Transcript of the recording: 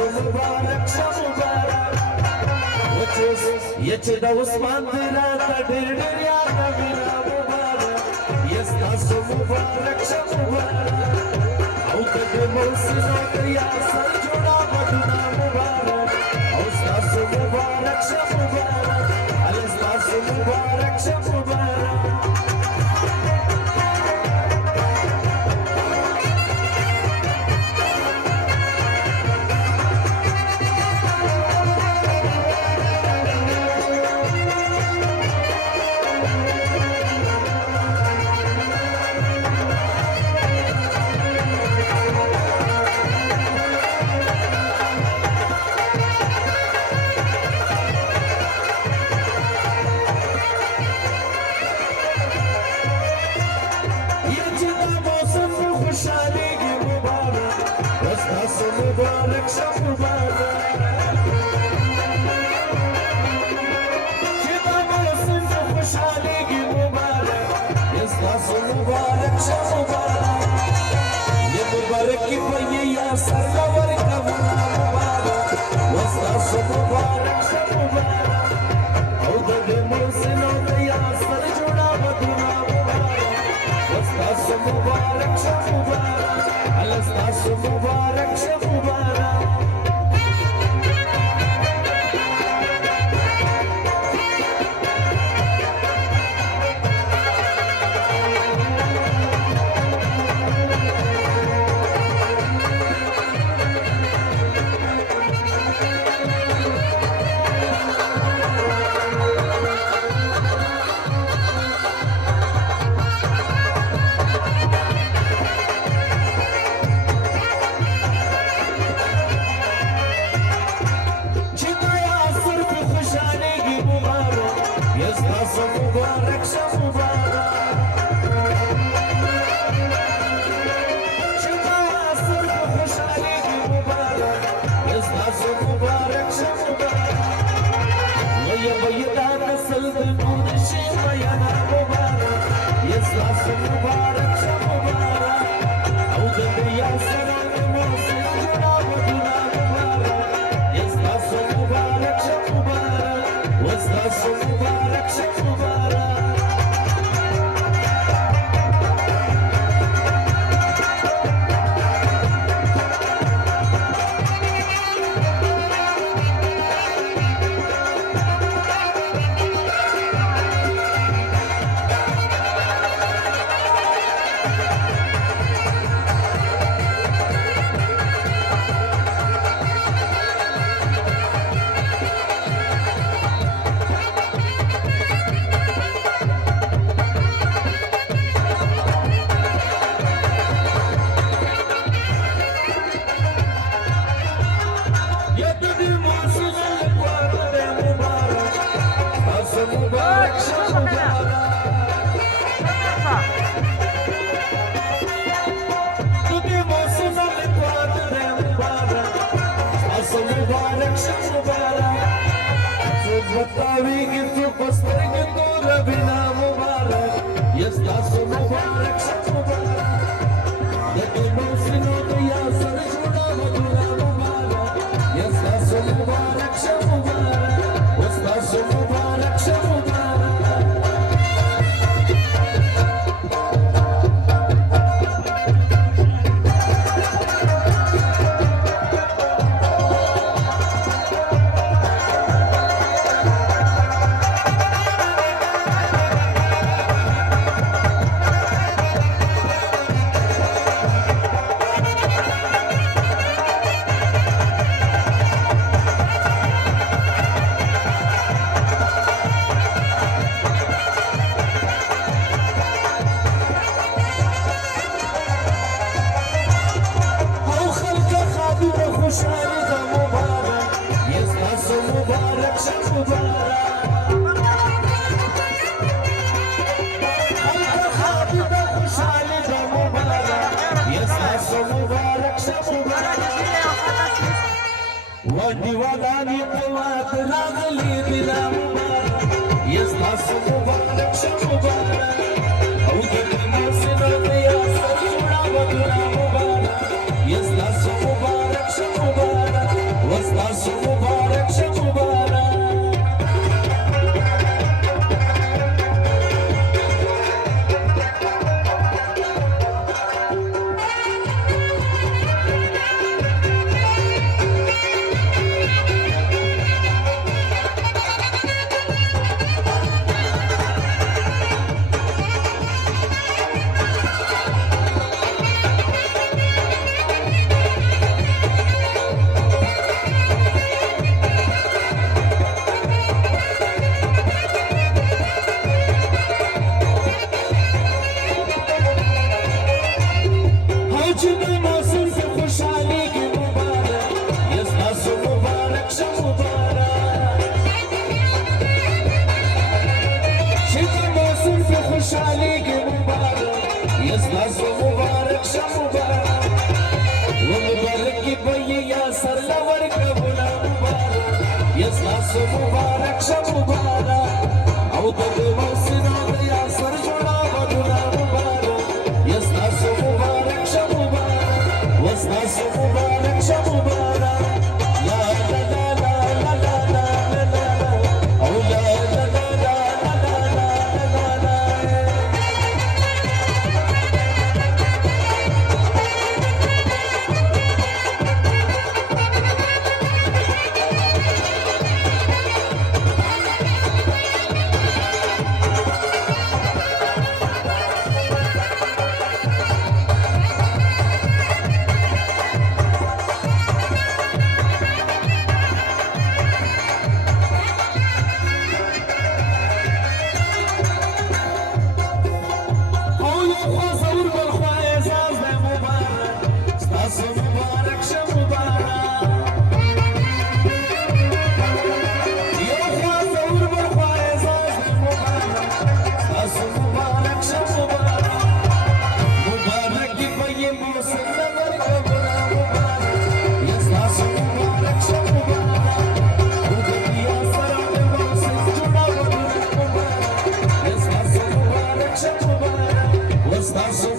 मुबारक मुबारक Yace da Usman dira ta dir ya nabina mubarak Yastas mubarak mubarak Au kad mosino ya sar joda badna mubarak Austas mubarak mubarak Alastas mubarak mubarak मुबारक खुशहाली की मुबारक मुबारक ये मुबारक की भैया server का मुबारक मुबारक मोहसिनो या sir जुड़ा बदुना मुबारक मुबारक अलस्तास मुबारक मुबारक मुबारक खुशहाली की मुबारक मुबारक वयदा नस्ल नूर शेमयना मुबारक मुबारक औदद या सलाम मोहसिन जुड़ा बदुना मुबारक मुबारक मुबारक बतावेंगे तो बसरेंगे तो रबीना मुबारक यस्तास मुबारक मुबारक यदि मोहसिनो या सर जुड़ा बदुना मुबारक यस्तास मुबारक मुबारक वस्तास मुबारक मुबारक وديواني طلعت راغلي بلا مبارك يسطس مبارك مبارك أوجد الموسم يا سجونا بدنا مبارك يسطس مبارك مبارك मुबारक शब मुबारक औ तक मौसिना दया सर जोड़ा मधुरा मुबारक यस्तास मुबारक शब मुबारक वस्तास मुबारक शब मुबारक ला ला ला ला ला ला ला ला ला औ ला ला ला ला ला ला ला ला Estás